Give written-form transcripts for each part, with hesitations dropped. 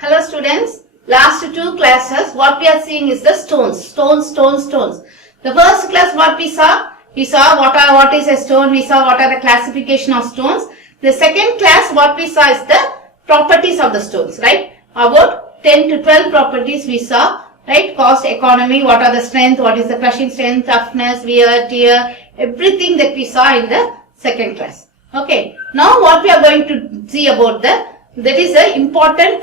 Hello students, last two classes what we are seeing is the stones. The first class what we saw what is a stone, we saw what are the classification of stones. The second class what we saw is the properties of the stones, right? About 10 to 12 properties we saw, right? Cost, economy, what are the strength, what is the crushing strength, toughness, wear, tear, everything that we saw in the second class. Okay, now what we are going to see about that is an important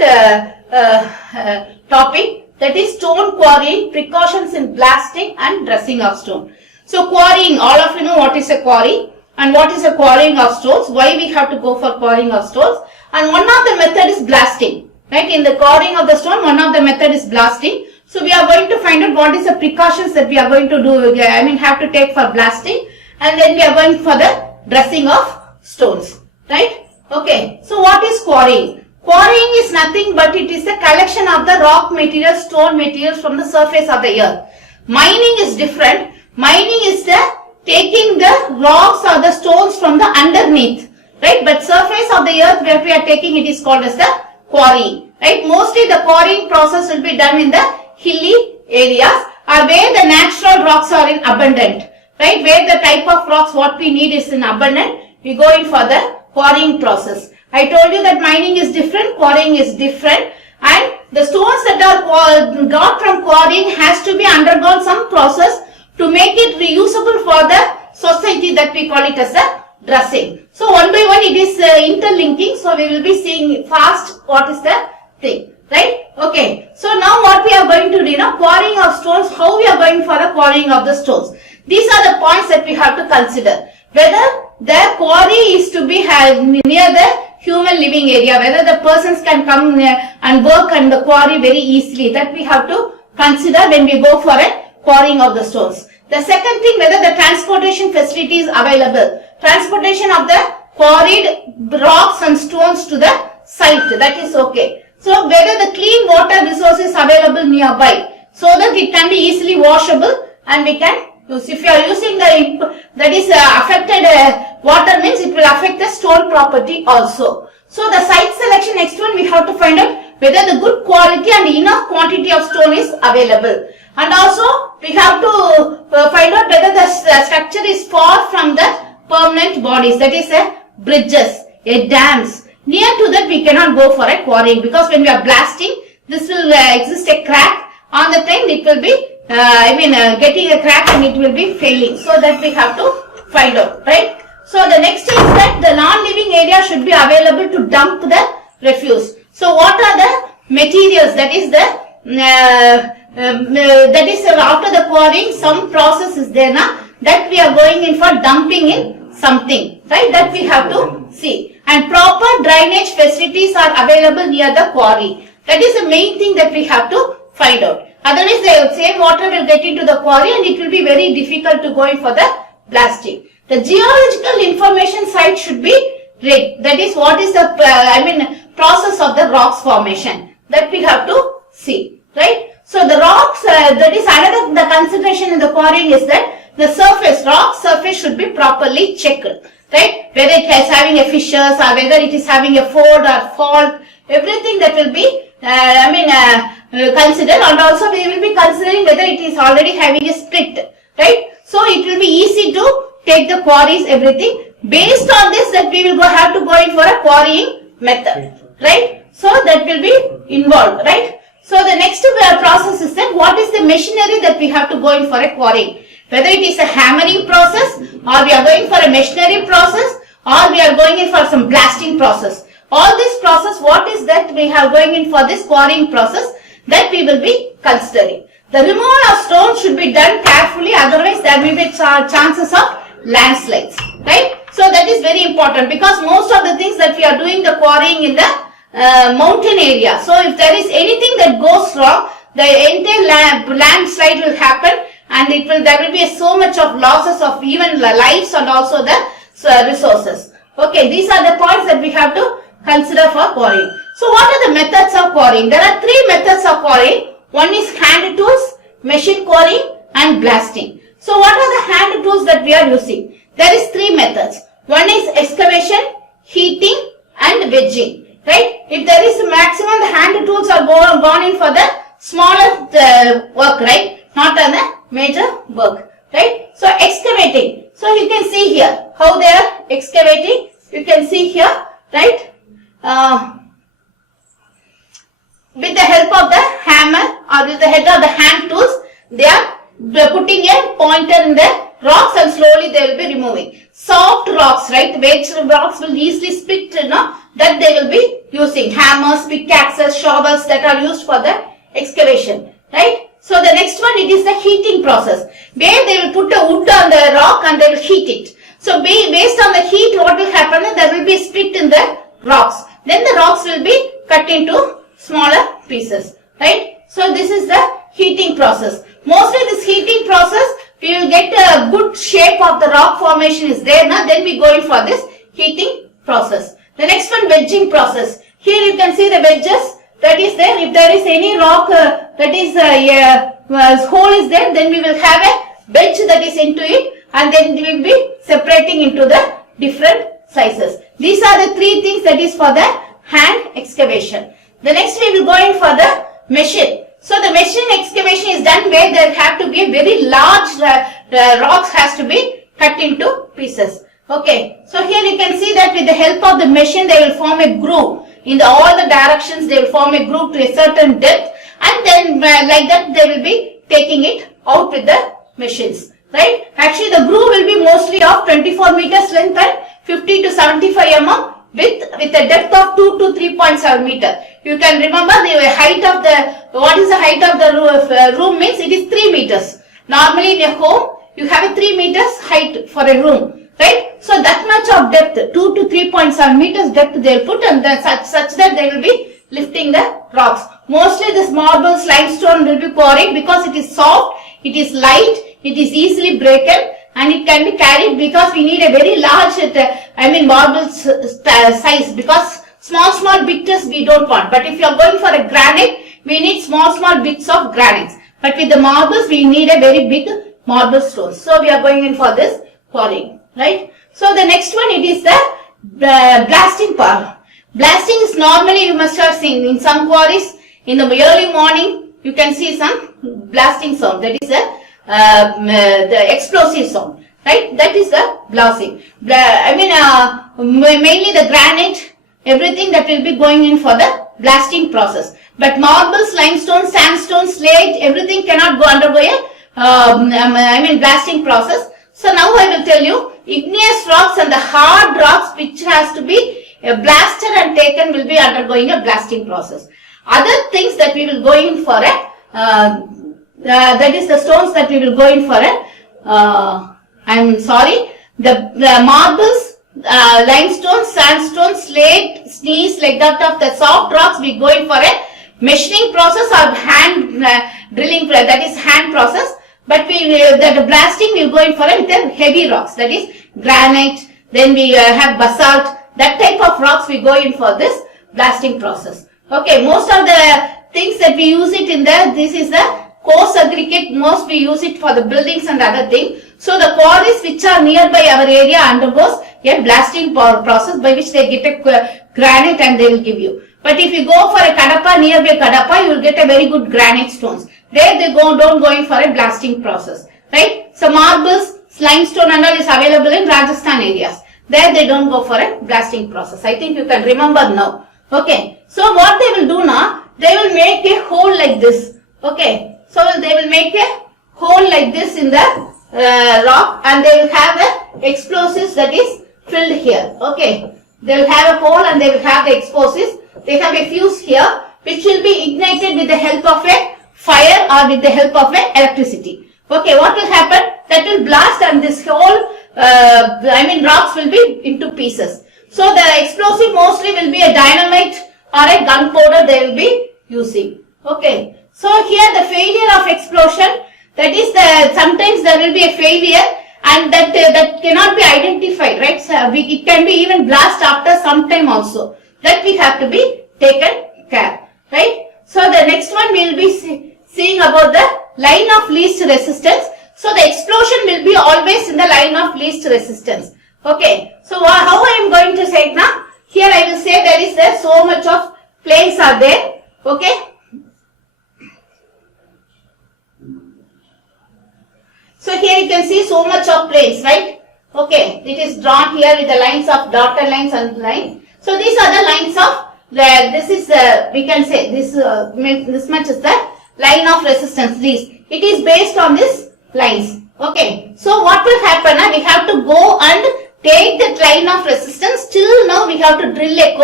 topic, that is stone quarrying, precautions in blasting and dressing of stone. So quarrying, all of you know what is a quarry and what is a quarrying of stones, why we have to go for quarrying of stones, and one of the method is blasting, right? In the quarrying of the stone, one of the method is blasting. So we are going to find out what is the precautions that we are going to do, have to take for blasting, and then we are going for the dressing of stones, right? Okay, so what is quarrying? Quarrying is nothing but it is a collection of the rock materials, stone materials from the surface of the earth. Mining is different. Mining is the taking the rocks or the stones from the underneath, right? But surface of the earth where we are taking it is called as the quarrying, right? Mostly the quarrying process will be done in the hilly areas or where the natural rocks are in abundant, right? Where the type of rocks what we need is in abundant, we go in for the quarrying process. I told you that mining is different, quarrying is different, and the stones that are got from quarrying has to be undergone some process to make it reusable for the society, that we call it as a dressing. So one by one it is interlinking, so we will be seeing fast what is the thing, right? Okay, so now what we are going to do now, quarrying of stones, how we are going for the quarrying of the stones. These are the points that we have to consider. Whether the quarry is to be near the human living area, whether the persons can come and work on the quarry very easily, that we have to consider when we go for a quarrying of the stones. The second thing, whether the transportation facility is available. Transportation of the quarried rocks and stones to the site, that is okay. So whether the clean water resource is available nearby, so that it can be easily washable and we can use. If you are using that is affected water, means it will affect the stone property also. So the site selection, next one we have to find out whether the good quality and enough quantity of stone is available. And also we have to find out whether the structure is far from the permanent bodies, that is bridges, dams. Near to that we cannot go for a quarrying, because when we are blasting, this will exist a crack. On the time it will be getting a crack and it will be failing. So that we have to find out, right? So the next is that the non-living area should be available to dump the refuse. So what are the materials, that is after the quarrying, some process is there now, that we are going in for dumping in something, right? That we have to see. And proper drainage facilities are available near the quarry. That is the main thing that we have to find out. Otherwise the same water will get into the quarry and it will be very difficult to go in for the blasting. The geological information site should be read. That is what is the process of the rocks formation, that we have to see, right? So the rocks, that is another the consideration in the quarrying is that the rock surface should be properly checked, right? Whether it is having a fissures or whether it is having a fold or fault, everything that will be considered, and also we will be considering whether it is already having a split, right? So it will be easy to take the quarries, everything. Based on this, that we will have to go in for a quarrying method, right? So that will be involved, right? So the next process is that what is the machinery that we have to go in for a quarrying. Whether it is a hammering process, or we are going for a machinery process, or we are going in for some blasting process. All this process, what is that we are going in for this quarrying process, that we will be considering. The removal of stone should be done carefully, otherwise there may be chances of landslides, right? So that is very important, because most of the things that we are doing the quarrying in the mountain area. So if there is anything that goes wrong, the entire landslide will happen, and there will be so much of losses of even lives and also the resources. Okay, these are the points that we have to consider for quarrying. So what are the methods of quarrying? There are three methods of quarrying. One is hand tools, machine quarrying and blasting. So what are the hand tools that we are using? There is three methods. One is excavation, heating and wedging. right? If there is maximum the hand tools are gone in for the smaller work, right? Not on the major work, right? So excavating. So you can see here how they are excavating. You can see here, right? With the help of the hammer or with the help of the hand tools, they are putting a pointer in the rocks and slowly they will be removing. Soft rocks, right? Which rocks will easily split, that they will be using. Hammers, pickaxes, shovels that are used for the excavation, right? So the next one, it is the heating process, where they will put a wood on the rock and they will heat it. So based on the heat, what will happen is there will be split in the rocks. Then the rocks will be cut into smaller pieces, right? So this is the heating process. Mostly this heating process, we will get a good shape of the rock formation is there. Now then we go in for this heating process. The next one, wedging process. Here you can see the wedges that is there. If there is any rock that is hole is there, then we will have a wedge that is into it, and then we will be separating into the different sizes. These are the three things that is for the hand excavation. The next we will go in for the machine. So the machine excavation is done where there have to be a very large rocks has to be cut into pieces. Okay, so here you can see that with the help of the machine they will form a groove. In all the directions they will form a groove to a certain depth, and then like that they will be taking it out with the machines. Right? Actually the groove will be mostly of 24 meters length and 50 to 75 mm with a depth of 2 to 3.7 meter. You can remember the height of the, what is the height of the room means it is 3 meters. Normally in a home you have a 3 meters height for a room, right? So that much of depth, 2 to 3.7 meters depth they will put, and such that they will be lifting the rocks. Mostly this marble limestone will be quarried because it is soft, it is light, it is easily broken, and it can be carried because we need a very large, marble size, because small bits we don't want. But if you are going for a granite, we need small bits of granites. But with the marbles, we need a very big marble stones. So we are going in for this quarrying, right? So the next one, it is the blasting part. Blasting is normally, you must have seen in some quarries, in the early morning, you can see some blasting sound. That is the explosive sound, right? That is the blasting. Mainly the granite, everything that will be going in for the blasting process. But marbles, limestone, sandstone, slate, everything cannot undergo a blasting process. So now I will tell you, igneous rocks and the hard rocks which has to be blasted and taken will be undergoing a blasting process. Other things that we will go in for that is the stones that we will go in for the marbles, limestone, sandstone, slate, sneeze, like that of the soft rocks we go in for a machining process or hand drilling, that is hand process. But the blasting will go in for it with the heavy rocks, that is granite, then we have basalt, that type of rocks we go in for this blasting process. Okay, most of the things that we use it in this is the coarse aggregate, most we use it for the buildings and other things. So the quarries which are nearby our area undergoes a blasting process by which they get a granite and they will give you. But if you go for a kadapa, nearby kadapa, you will get a very good granite stones. There they don't go in for a blasting process, right? So marbles, limestone and all is available in Rajasthan areas. There they don't go for a blasting process. I think you can remember now. Okay. So what they will do now, they will make a hole like this. Okay. So they will make a hole like this in the rock, and they will have the explosives that is filled here. Okay. They will have a hole and they will have the explosives. They have a fuse here which will be ignited with the help of a fire or with the help of electricity. Okay, what will happen? That will blast and this whole, rocks will be into pieces. So the explosive mostly will be a dynamite or a gunpowder they will be using. Okay, so here the failure of explosion, that is sometimes there will be a failure and that cannot be identified, right? So it can be even blast after some time also. That we have to be taken care, right? So the next one we will be seeing about the line of least resistance. So the explosion will be always in the line of least resistance. Okay. So how I am going to say it now? Here I will say there is so much of planes are there. Okay. So here you can see so much of plains, right? Okay, it is drawn here with the lines of dotted lines and line. So these are the lines of this is we can say this much is the line of resistance. It is based on these lines. Okay, so what will happen? We have to go and take that line of resistance. Till now we have to drill a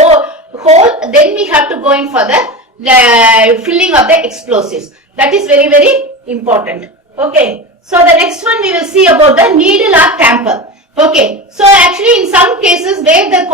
hole. Then we have to go in for the filling of the explosives. That is very, very important. Okay. So the next one we will see about the needle or tamper. Okay. So actually in some cases where the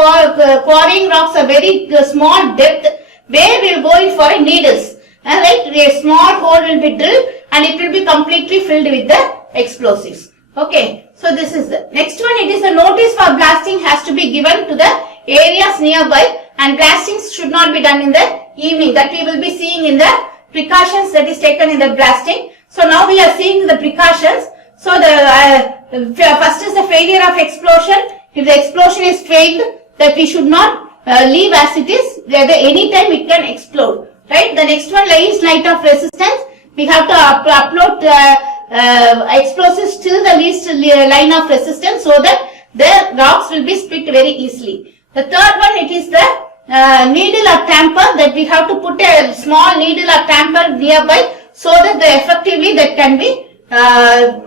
quarrying rocks are very small depth, where we will go in for needles. Right? A small hole will be drilled and it will be completely filled with the explosives. Okay. So this is the next one. It is a notice for blasting has to be given to the areas nearby, and blastings should not be done in the evening. That we will be seeing in the precautions that is taken in the blasting. So now we are seeing the precautions. So the first is the failure of explosion. If the explosion is failed, that we should not leave as it is. Any time it can explode. Right. The next one is light of resistance. We have to upload explosives till the least line of resistance so that the rocks will be split very easily. The third one, it is the needle or tamper, that we have to put a small needle or tamper nearby so that effectively that can be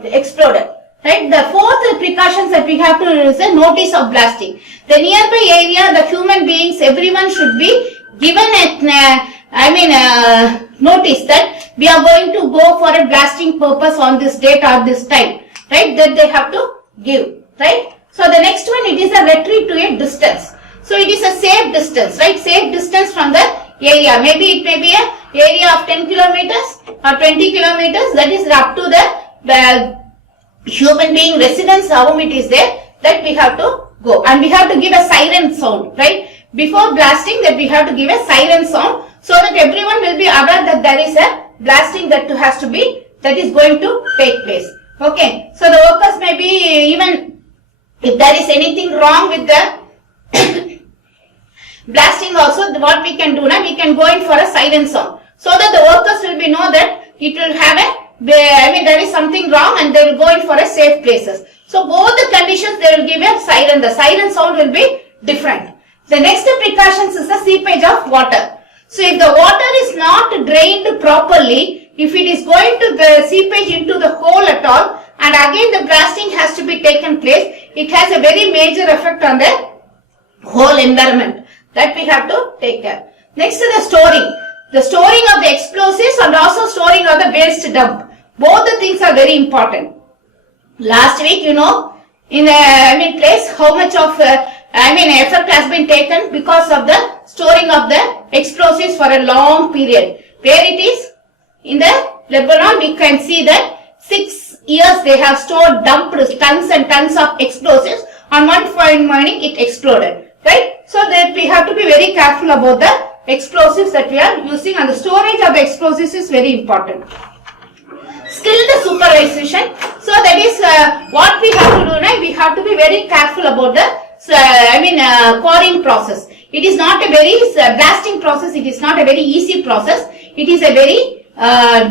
exploded. Right. The fourth precautions that we have to do is a notice of blasting. The nearby area, the human beings, everyone should be given notice that we are going to go for a blasting purpose on this date or this time. Right. That they have to give. Right. So the next one, it is a retreat to a distance. So it is a safe distance, right? Safe distance from the area. Maybe it may be a area of 10 kilometers or 20 kilometers. That is up to the human being residence, how it is there, that we have to go. And we have to give a siren sound, right? Before blasting, that we have to give a siren sound so that everyone will be aware that there is a blasting that is going to take place. Okay. So the workers may be, even if there is anything wrong with the blasting also, what we can do now, we can go in for a siren sound so that the workers will be know that it will have there is something wrong and they will go in for a safe places. So both the conditions they will give a siren. The siren sound will be different. The next precautions is the seepage of water. So if the water is not drained properly, if it is going to the seepage into the hole at all, and again the blasting has to be taken place, it has a very major effect on the whole environment. That we have to take care. Next is the storing. The storing of the explosives and also storing of the waste dump. Both the things are very important. Last week, in place, how much of effort has been taken because of the storing of the explosives for a long period. Where it is in the Lebanon, we can see that 6 years they have dumped tons and tons of explosives. On one fine morning, it exploded. Right? So that we have to be very careful about the explosives that we are using, and the storage of the explosives is very important. Skilled supervision. So that is what we have to do now. We have to be very careful about the quarrying process. It is not a very blasting process. It is not a very easy process. It is a very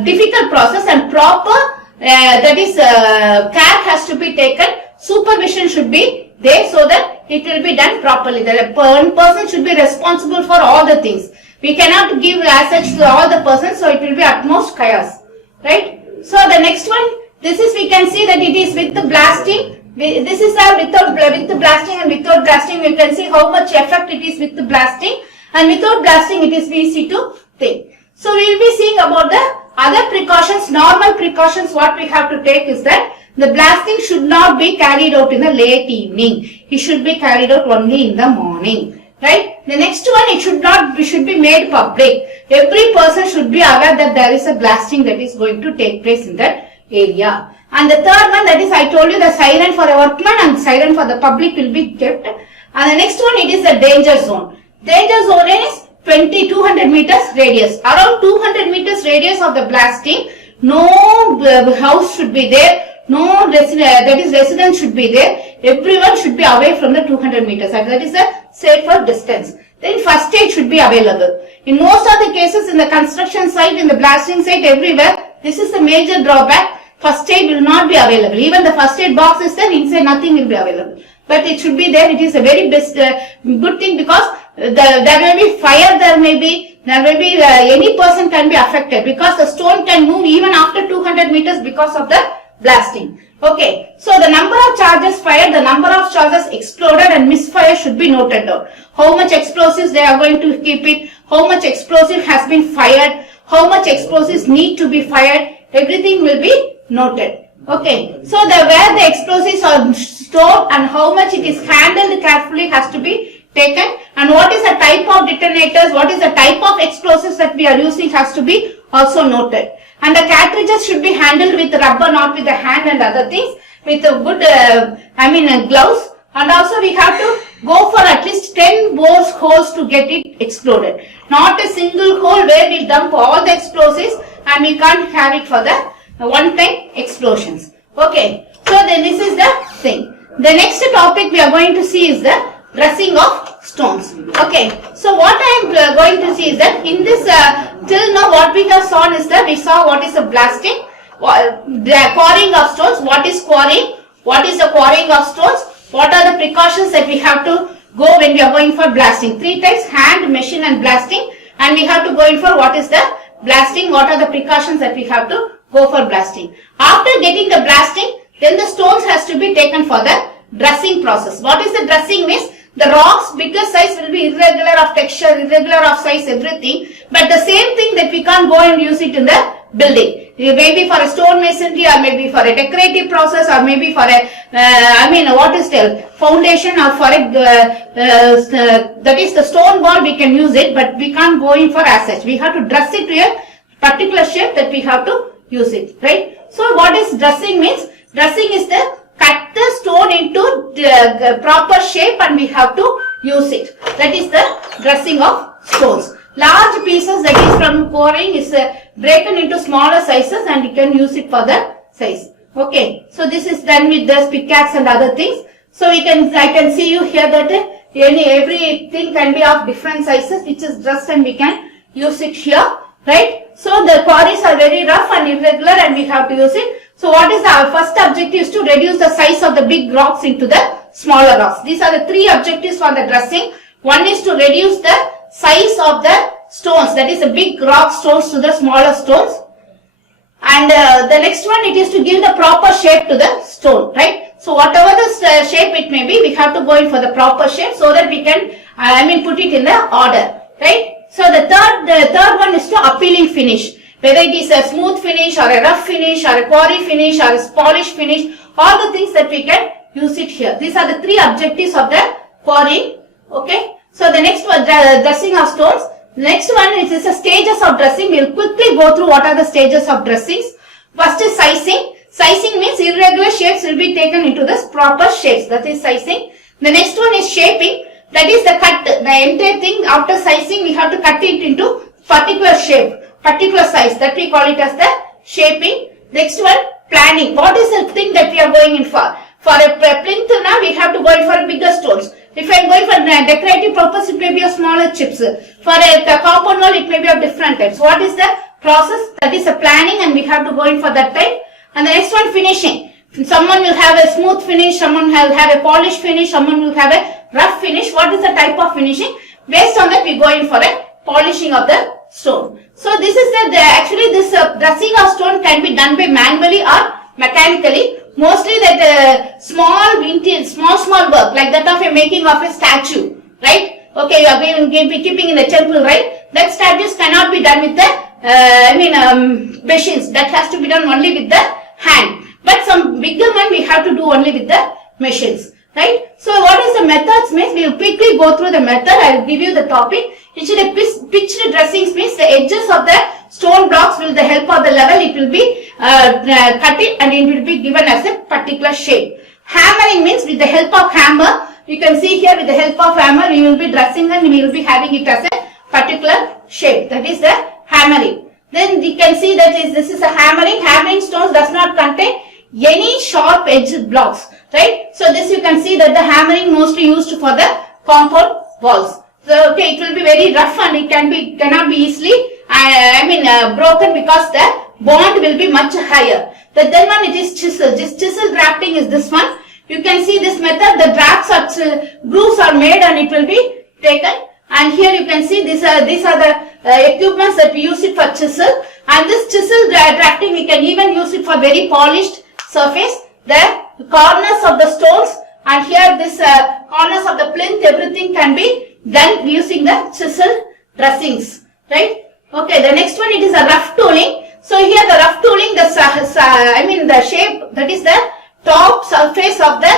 difficult process, and proper care has to be taken. Supervision should be there so that it will be done properly. The one person should be responsible for all the things. We cannot give as such to all the persons, so it will be utmost chaos. Right? So the next one, this is, we can see that it is with the blasting. This is with the blasting and without blasting. We can see how much effect it is with the blasting, and without blasting it is easy to think. So we will be seeing about the other precautions, normal precautions. What we have to take is that the blasting should not be carried out in the late evening. It should be carried out only in the morning. Right? The next one, we should be made public. Every person should be aware that there is a blasting that is going to take place in that area. And the third one, that is, I told you, the siren for a workman and siren for the public will be kept. And the next one, it is the danger zone. Danger zone is 200 meters radius. Around 200 meters radius of the blasting, no house should be there. No residence should be there. Everyone should be away from the 200 meters. That is a safer distance. Then first aid should be available. In most of the cases in the construction site, in the blasting site, everywhere, this is the major drawback. First aid will not be available. Even the first aid box is there, inside nothing will be available. But it should be there. It is a very best good thing because there may be fire, there may be any person can be affected because the stone can move even after 200 meters because of the blasting. Okay, so the number of charges fired, the number of charges exploded and misfire should be noted down. How much explosives they are going to keep it, how much explosive has been fired, how much explosives need to be fired, everything will be noted. Okay, so where the explosives are stored and how much it is handled carefully has to be taken, and what is the type of detonators, what is the type of explosives that we are using has to be also noted. And the cartridges should be handled with rubber, not with the hand and other things, with a good, gloves. And also we have to go for at least 10 bore holes to get it exploded. Not a single hole where we dump all the explosives and we can't have it for the one-time explosions. Okay, so then this is the thing. The next topic we are going to see is the dressing of stones. Okay, so what I am going to see is that in this till now what we have seen is that we saw what is the blasting, the quarrying of stones, what is quarrying, what is the quarrying of stones, what are the precautions that we have to go when we are going for blasting. 3 types: hand, machine and blasting, and we have to go in for what is the blasting, what are the precautions that we have to go for blasting. After getting the blasting, then the stones has to be taken for the dressing process. What is the dressing means? The rocks, bigger size will be irregular of texture, irregular of size, everything. But the same thing that we can't go and use it in the building. Maybe for a stone masonry, or maybe for a decorative process, or maybe for a, foundation, or for a, that is the stone wall, we can use it, but we can't go in for as such. We have to dress it to a particular shape that we have to use it, right? So what is dressing means? Dressing is the cut the stone into the proper shape and we have to use it. That is the dressing of stones. Large pieces, that is from quarrying, is broken into smaller sizes and you can use it for the size. Okay, so this is done with the pickaxe and other things. So I can see you here that everything can be of different sizes which is dressed and we can use it here, right? So the quarries are very rough and irregular and we have to use it. So what is our first objective is to reduce the size of the big rocks into the smaller rocks. These are the 3 objectives for the dressing. One is to reduce the size of the stones, that is the big rock stones to the smaller stones. And the next one, it is to give the proper shape to the stone, right? So whatever the shape it may be, we have to go in for the proper shape so that we can, put it in the order, right? So the third one is to appealing finish. Whether it is a smooth finish or a rough finish or a quarry finish or a polished finish, all the things that we can use it here. These are the 3 objectives of the quarrying. Okay. So the next one, dressing of stones. Next one is the stages of dressing. We will quickly go through what are the stages of dressings. First is sizing. Sizing means irregular shapes will be taken into the proper shapes. That is sizing. The next one is shaping. That is the cut. The entire thing after sizing we have to cut it into particular shape, particular size. That we call it as the shaping. Next one, planning. What is the thing that we are going in for? For a plinth now we have to go in for bigger stones. If I am going for a decorative purpose, it may be of smaller chips. For a compound wall, it may be of different types. What is the process? That is a planning and we have to go in for that type. And the next one, finishing. Someone will have a smooth finish, someone will have a polished finish, someone will have a rough finish. What is the type of finishing? Based on that, we go in for a polishing of the stone. So this is actually this dressing of stone can be done by manually or mechanically. Mostly that small work like that of a making of a statue, right? Okay, you are going to be keeping in the temple, right? That statues cannot be done with the machines. That has to be done only with the hand. But some bigger one we have to do only with the machines, right? So what is the methods means? We will quickly go through the method. I will give you the topic. Usually pitched dressings means the edges of the stone blocks with the help of the level it will be cut it and it will be given as a particular shape. Hammering means with the help of hammer. You can see here with the help of hammer we will be dressing and we will be having it as a particular shape. That is the hammering. Then you can see that this is a hammering. Hammering stones does not contain any sharp edged blocks, right? So this you can see that the hammering mostly used for the compound walls. So, okay, it will be very rough and it cannot be easily broken because the bond will be much higher. The then one it is chisel. This chisel drafting is this one. You can see this method. The drafts are grooves are made and it will be taken. And here you can see these are the equipments that we use it for chisel. And this chisel drafting we can even use it for very polished surface. The corners of the stones and here this corners of the plinth, everything can be done using the chisel dressings, right? Okay, the next one it is a rough tooling. So here the rough tooling, the shape, that is the top surface of the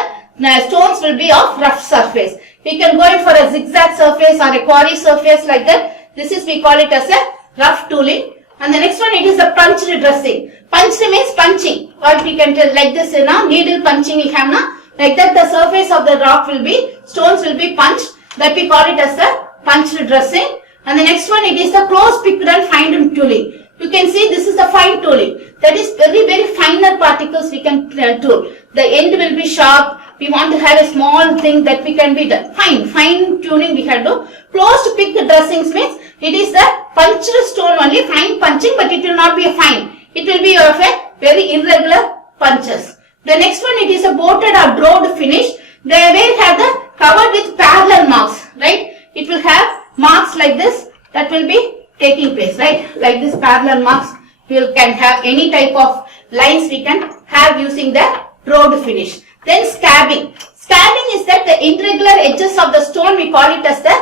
stones will be of rough surface. We can go in for a zigzag surface or a quarry surface like that. This is, we call it as a rough tooling. And the next one it is a punched dressing. Punched means punching. Or we can tell like this, needle punching we have now. Like that the surface of the rock will be, stones will be punched. That we call it as a punched dressing. And the next one it is the close picked and fine tooling. You can see this is the fine tooling. That is very, very finer particles we can tool. The end will be sharp. We want to have a small thing that we can be done. Fine tuning we can do. Closed picked dressings means it is the punched stone only, fine punching, but it will not be a fine. It will be of a very irregular punches. The next one it is a bolted or drove finish. They will have the covered with parallel marks, right? It will have marks like this that will be taking place, right? Like this parallel marks, we can have any type of lines we can have using the drove finish. Then scabbing. Scabbing is that the irregular edges of the stone, we call it as the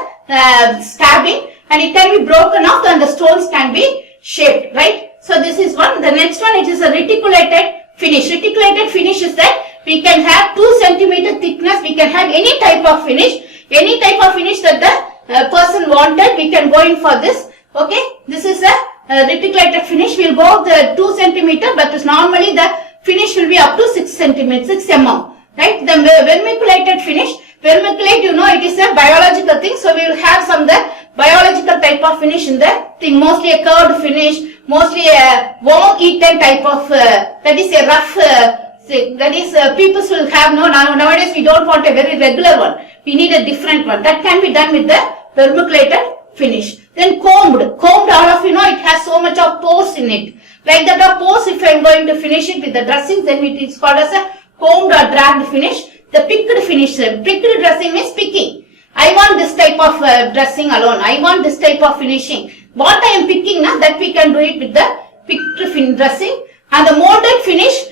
scabbing, and it can be broken off and the stones can be shaped, right? So this is one. The next one, it is a reticulated finish. Reticulated finish is that we can have 2 centimeter thickness. We can have any type of finish. Any type of finish that the person wanted, we can go in for this. Okay, this is a reticulated finish. We'll go the 2 centimeter, but normally the finish will be up to 6 centimeter, 6 mm. Right? The vermiculated finish. Vermiculate, it is a biological thing. So we will have some the biological type of finish in the thing. Mostly a curved finish, mostly a worm-eaten type of, that is a rough, that is people will have, nowadays we don't want a very regular one. We need a different one. That can be done with the vermiculated finish. Then combed, all of it has so much of pores in it. Like that of pores, if I am going to finish it with the dressings, then it is called as a combed or dragged finish. The picked finish, picked dressing means picking. I want this type of dressing alone. I want this type of finishing. What I am picking now, that we can do it with the picked dressing. And the molded finish,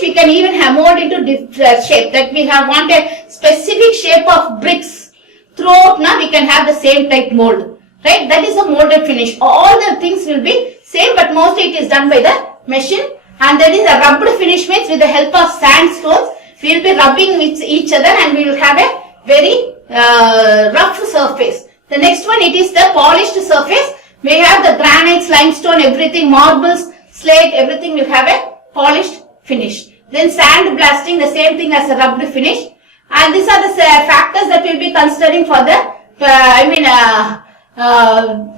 we can even have mold into different shape. That we have want a specific shape of bricks. Throughout now, we can have the same type mold. Right? That is a molded finish. All the things will be same, but mostly it is done by the machine. And that is a rubbed finish means with the help of sandstones, we will be rubbing with each other and we will have a very rough surface. The next one, it is the polished surface. We have the granites, limestone, everything, marbles, slate, everything will have a polished finish. Then sand blasting, the same thing as a rubbed finish. And these are the factors that we will be considering for the,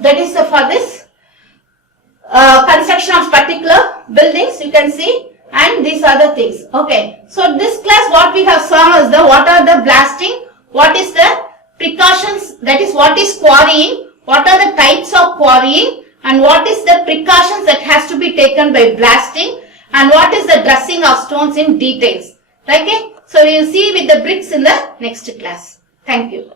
that is for this construction of particular buildings, you can see. And these are the things. Okay. So this class what we have saw is what are the blasting, what is the precautions, that is what is quarrying, what are the types of quarrying, and what is the precautions that has to be taken by blasting, and what is the dressing of stones in details. Okay. So we will see with the bricks in the next class. Thank you.